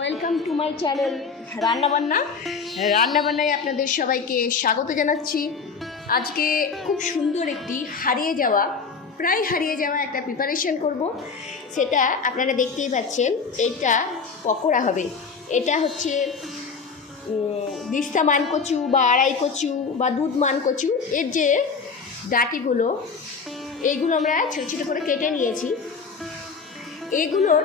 Welcome to my channel রান্না বান্না। রান্না বান্নায় আপনাদের সবাইকে স্বাগত জানাচ্ছি। আজকে খুব সুন্দর একটি প্রায় হারিয়ে যাওয়া একটা প্রিপারেশন করব। সেটা আপনারা দেখতেই পাচ্ছেন, এটা পকোড়া হবে। এটা হচ্ছে দিস্তা মান কচু বা আড়াই কচু বা দুধ মান কচু, এর যে ডাঁটিগুলো এইগুলো আমরা ছোটো ছোটো করে কেটে নিয়েছি। এগুলোর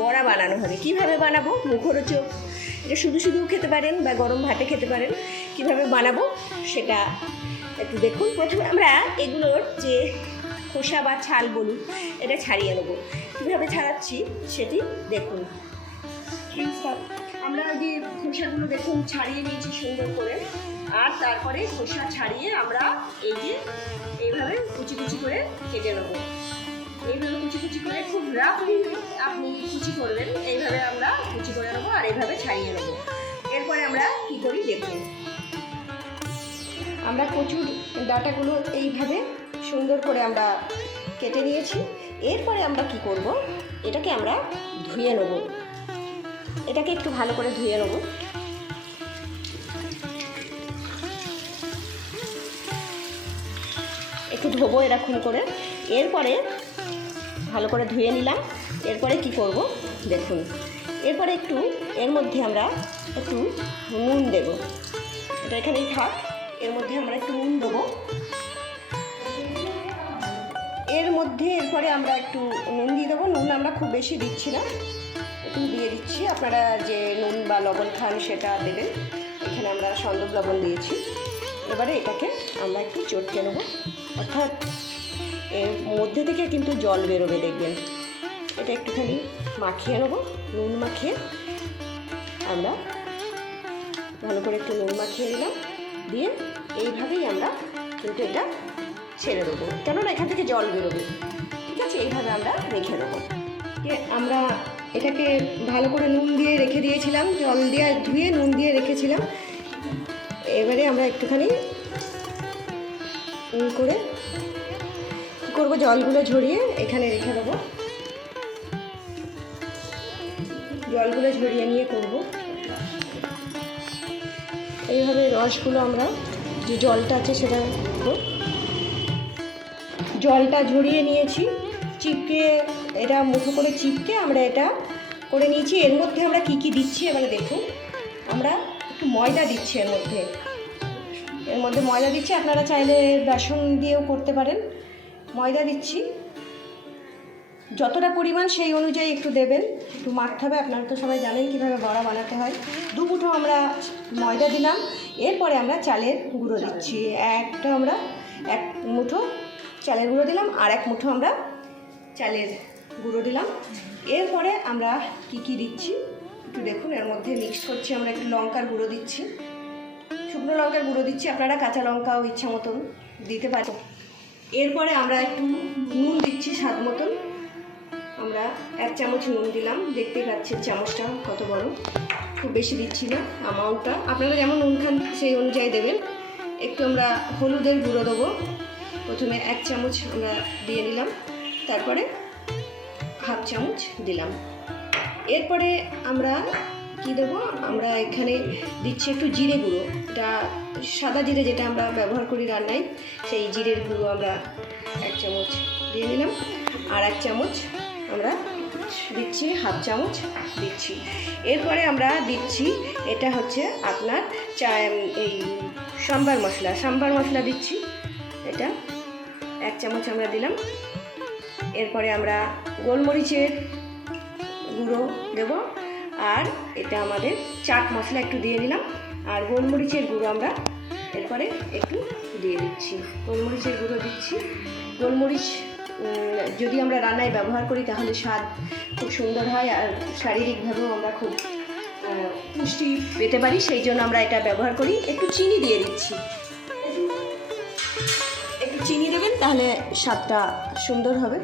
বড়া বানানো হবে। কিভাবে বানাবো, মুখরোচক, এটা শুধু শুধুও খেতে পারেন বা গরম ভাতে খেতে পারেন। কিভাবে বানাবো সেটা একটু দেখুন। প্রথমে আমরা এগুলোর যে খোসা বা ছাল বলুন, এটা ছাড়িয়ে নেবো। কীভাবে ছাড়াচ্ছি সেটি দেখুন। আমরা যে খোসাগুলো দেখুন ছাড়িয়ে নিয়েছি সুন্দর করে, আর তারপরে খোসা ছাড়িয়ে আমরা এইভাবে কুচি কুচি করে কেটে নেবো। এইভাবে কুচি কুচি করে খুব রাফলি আপনি কুচি করবেন, এইভাবে আমরা কুচি করে নেবো আর এইভাবে ছাড়িয়ে নেবো। এরপরে আমরা কি করি দেখুন। আমরা কচুর ডাঁটাগুলো এইভাবে সুন্দর করে আমরা কেটে নিয়েছি। এরপরে আমরা কি করব, এটাকে আমরা ধুয়ে নেব। এটাকে একটু ভালো করে ধুয়ে নেব। একটু ধোবো এরকম করে। এরপরে ভালো করে ধুয়ে নিলাম। এরপরে কি করব দেখুন। এরপরে একটু এর মধ্যে আমরা একটু নুন দেব। এটা এখানেই থাক। এর মধ্যে আমরা একটু নুন দেবো। এরপরে আমরা একটু নুন দিয়ে দেবো। নুন আমরা খুব বেশি দিচ্ছি না, একটু দিয়ে দিচ্ছি। আপনারা যে নুন বা লবণ খান সেটা দেবেন। এখানে আমরা সন্দক লবণ দিয়েছি। এবারে এটাকে আমরা একটু চটকে নেবো, অর্থাৎ এর মধ্যে থেকে কিন্তু জল বেরোবে দেখবেন। এটা একটুখানি মাখিয়ে নেবো, নুন মাখিয়ে আমরা ভালো করে একটু নুন মাখিয়ে নিলাম। দিয়ে এইভাবেই আমরা কিন্তু এটা ছেড়ে দেবো, কেননা এখান থেকে জল বেরোবে। ঠিক আছে, এইভাবে আমরা রেখে দেবো। আমরা এটাকে ভালো করে নুন দিয়ে রেখে দিয়েছিলাম, জল দিয়ে ধুয়ে নুন দিয়ে রেখেছিলাম। এবারে আমরা একটুখানি করে কী করবো, জলগুলো ঝরিয়ে এখানে রেখে দেবো। জলগুলো ঝরিয়ে নিয়ে করব এইভাবে। রসগুলো আমরা যে জলটা আছে সেটা জলটা ঝরিয়ে নিয়েছি। চিপকে এটা মুঠো করে চিপকে আমরা এটা করে নিয়েছি। এর মধ্যে আমরা কি কি দিচ্ছি এবারে দেখুন। আমরা একটু ময়দা দিচ্ছি এর মধ্যে ময়দা দিচ্ছি। আপনারা চাইলে বেসন দিয়েও করতে পারেন। ময়দা দিচ্ছি, যতটা পরিমাণ সেই অনুযায়ী একটু দেবেন, একটু মাখতে হবে। আপনারা তো সবাই জানেন কীভাবে বড়া বানাতে হয়। 2 মুঠো আমরা ময়দা দিলাম। এরপরে আমরা চালের গুঁড়ো দিচ্ছি। আমরা 1 মুঠো চালের গুঁড়ো দিলাম, আর 1 মুঠো আমরা চালের গুঁড়ো দিলাম। এরপরে আমরা কি দিচ্ছি একটু দেখুন। এর মধ্যে মিক্স করছি আমরা। একটু লঙ্কার গুঁড়ো দিচ্ছি, শুকনো লঙ্কার গুঁড়ো দিচ্ছি। আপনারা কাঁচা লঙ্কাও ইচ্ছা মতন দিতে পারেন। এরপরে আমরা একটু নুন দিচ্ছি স্বাদ মতন। আমরা 1 চামচ নুন দিলাম। দেখতেই পাচ্ছেন চামচটা কত বড়, খুব বেশি দিচ্ছি না অ্যামাউন্টটা। আপনারা যেমন নুন খান সেই অনুযায়ী দেবেন। একটু আমরা হলুদের গুঁড়ো দেবো। প্রথমে 1 চামচ আমরা দিয়ে নিলাম, তারপরে 1/2 চামচ দিলাম। এরপরে আমরা কি দেবো, আমরা এখানে দিচ্ছি একটু জিরে গুঁড়ো। এটা সাদা জিরে যেটা আমরা ব্যবহার করি রান্নায়, সেই জিরের গুঁড়ো আমরা 1 চামচ দিয়ে নিলাম। আর 1 চামচ আমরা দিচ্ছি, 1/2 চামচ দিচ্ছি। এরপরে আমরা দিচ্ছি, এটা হচ্ছে আপনার এই সাম্বার মশলা দিচ্ছি। এটা 1 চামচ আমরা দিলাম। এরপরে আমরা গোলমরিচের গুঁড়ো দেব, আর এটা আমাদের চাট মশলা একটু দিয়ে নিলাম। আর গোলমরিচের গুঁড়ো আমরা এরপরে একটু দিয়ে দিচ্ছি। গোলমরিচের গুঁড়ো দিচ্ছি। গোলমরিচ যদি আমরা রান্নায় ব্যবহার করি তাহলে স্বাদ খুব সুন্দর হয়, আর শারীরিকভাবেও আমরা খুব পুষ্টি পেতে পারি। সেই জন্য আমরা এটা ব্যবহার করি। একটু চিনি দিয়ে দিচ্ছি। একটু চিনি দেবেন, তাহলে স্বাদটা সুন্দর হবে।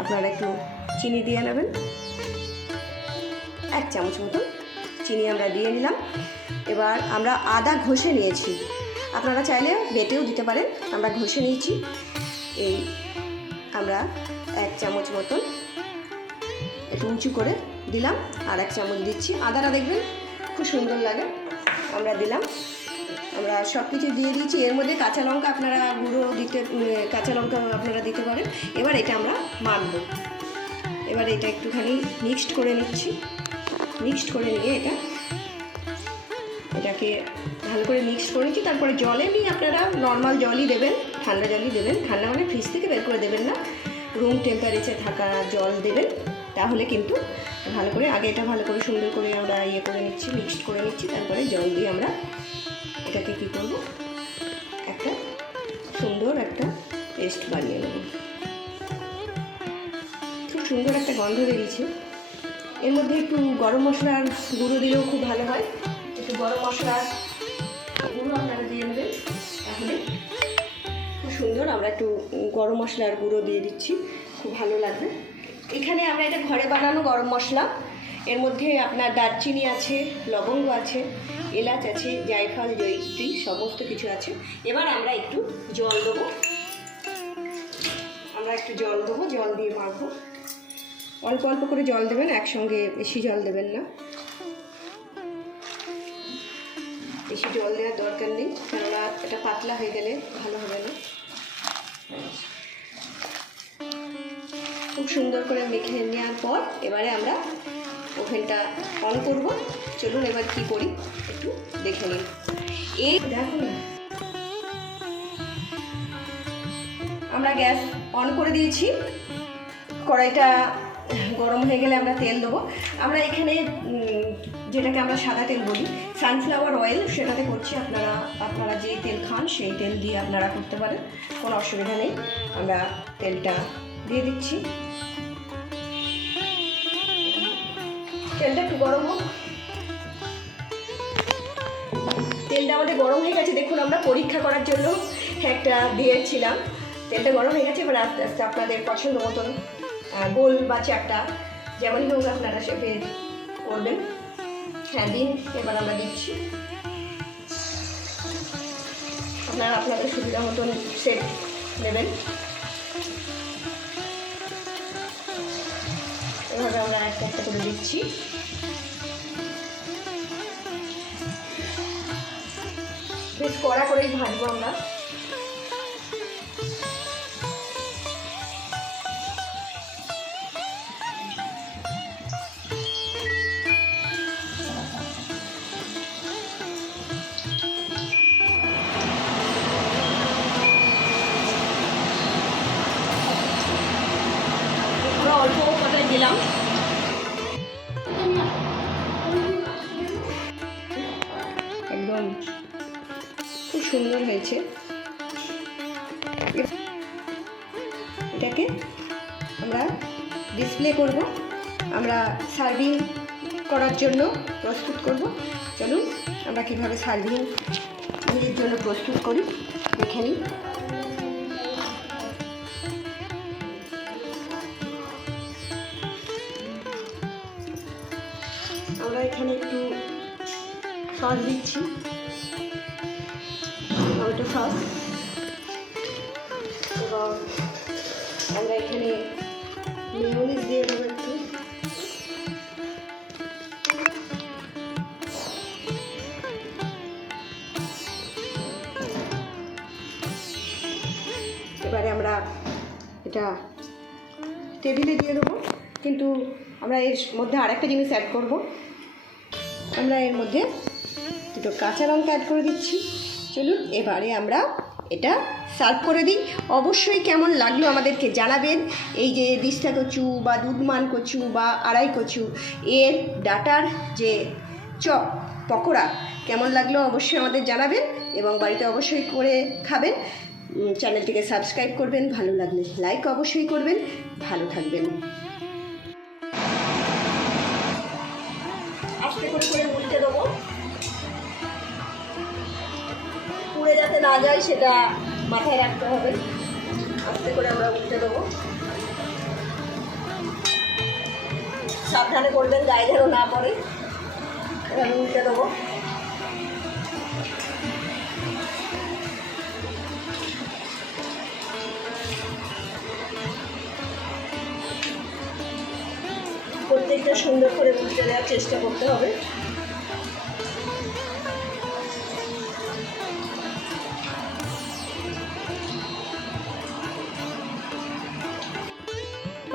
আপনারা একটু চিনি দিয়ে নেবেন। 1 চামচ মতো চিনি আমরা দিয়ে নিলাম। এবার আমরা আদা ঘষে নিয়েছি, আপনারা চাইলে বেটেও দিতে পারেন। আমরা ঘষে নিয়েছি। এই আমরা 1 চামচ মতন একটু উঁচু করে দিলাম, আর 1 চামচ দিচ্ছি। আদাটা দেখবেন খুব সুন্দর লাগে। আমরা দিলাম, আমরা সব কিছু দিয়ে দিয়েছি। এর মধ্যে কাঁচা লঙ্কা আপনারা কাঁচা লঙ্কা আপনারা দিতে পারেন। এবার এটা আমরা মাখবো। এবার এটা একটুখানি মিক্সড করে নিচ্ছি। মিক্সড করে নিয়ে এটাকে ভালো করে মিক্সড করে নিচ্ছি। তারপরে জলে নিয়ে আপনারা নর্মাল জলই দেবেন, ঠান্ডা জলই দেবেন। ঠান্ডা মানে ফ্রিজ থেকে বের করে দেবেন না, রুম টেম্পারেচারে থাকা জল দেবেন। তাহলে কিন্তু ভালো করে আগে এটা ভালো করে সুন্দর করে আমরা করে নিচ্ছি, মিক্সড করে নিচ্ছি। তারপরে জল দিয়ে আমরা এটাকে কী করবো, একটা সুন্দর একটা পেস্ট বানিয়ে নেব। খুব সুন্দর একটা গন্ধ বেরিয়েছে। এর মধ্যে একটু গরম মশলার গুঁড়ো দিলেও খুব ভালো হয়। একটু গরম মশলার গুঁড়ো আপনারা দিয়ে নেবেন, তাহলে খুব সুন্দর। আমরা একটু গরম মশলার গুঁড়ো দিয়ে দিচ্ছি, খুব ভালো লাগবে। এখানে আমরা এটা ঘরে বানানো গরম মশলা। এর মধ্যে আপনার দারচিনি আছে, লবঙ্গ আছে, এলাচ আছে, জায়ফল, জয়িত্রী সমস্ত কিছু আছে। এবার আমরা একটু জল দেবো, জল দিয়ে মাখবো। অল্প অল্প করে জল দেবেন, একসঙ্গে বেশি জল দেবেন না। বেশি জল দেওয়ার দরকার নেই, কেননা এটা পাতলা হয়ে গেলে ভালো হবে না। খুব সুন্দর করে মেখে নেওয়ার পর এবারে আমরা ওভেনটা অন করব। চলুন এবার কি করি একটু দেখে নিন। এই দেখুন, আমরা গ্যাস অন করে দিয়েছি। কড়াইটা গরম হয়ে গেলে আমরা তেল দেবো। আমরা এখানে যেটাকে আমরা সাদা তেল বলি, সানফ্লাওয়ার অয়েল, সেটাতে করছি। আপনারা যে তেল খান সেই তেল দিয়ে আপনারা করতে পারেন, কোনো অসুবিধা নেই। আমরা তেলটা দিয়ে দিচ্ছি। তেলটা একটু গরম হোক। তেলটা আমাদের গরম হয়ে গেছে। দেখুন, আমরা পরীক্ষা করার জন্য একটা দিয়েছিলাম। তেলটা গরম হয়ে গেছে। এবার আস্তে আস্তে আপনাদের পছন্দ মতন গোল বা চ্যাপটা যেমনই হোক আপনারা শেপে করবেন। হ্যাঁ দিন। এবার আমরা দিচ্ছি। আপনারা আপনাদের সুবিধা মতন শেপ নেবেন। এভাবে আমরা একটা একটা করে দিচ্ছি। বেশ কড়া করেই ভাজবো আমরা। অল্প করে দিলাম। একদম খুব সুন্দর হয়েছে। এটাকে আমরা ডিসপ্লে করব, আমরা সার্ভিং করার জন্য প্রস্তুত করব। চলুন আমরা কীভাবে সার্ভিং এর জন্য প্রস্তুত করি দেখে নিই। আমরা এখানে একটু সস দিচ্ছি, টমেটো সস, এবং আমরা এখানে মেয়োনিজ দিয়ে দেবো একটু। এবারে আমরা এটা টেবিলে দিয়ে দেবো, কিন্তু আমরা এর মধ্যে আরেকটা জিনিস অ্যাড করব। আমরা এর মধ্যে দুটো কাঁচা লঙ্কা অ্যাড করে দিচ্ছি। চলুন এবারে আমরা এটা সার্ভ করে দিই। অবশ্যই কেমন লাগলো আমাদেরকে জানাবেন। এই যে দিস্তা কচু বা দুধমান কচু বা আড়াই কচু, এর ডাটার যে পকোড়া কেমন লাগলো অবশ্যই আমাদের জানাবেন, এবং বাড়িতে অবশ্যই করে খাবেন। চ্যানেলটিকে সাবস্ক্রাইব করবেন, ভালো লাগলে লাইক অবশ্যই করবেন। ভালো থাকবেন। আস্তে করে করে উল্টে দেবো, পুড়ে যাতে না যায় সেটা মাথায় রাখতে হবে। আস্তে করে আমরা উল্টে দেবো, সাবধানে করবেন গায়ে যেন না পড়ে। এবার উল্টে দেবো। করতে চারদিকটা সুন্দর করে উল্টে দেওয়ার চেষ্টা করতে হবে।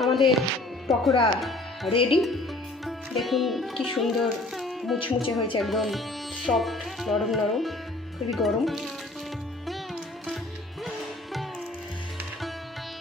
আমাদের পকোড়া রেডি। দেখুন কি সুন্দর মুচমুচে হয়েছে, একদম সফট, নরম নরম, খুবই গরম।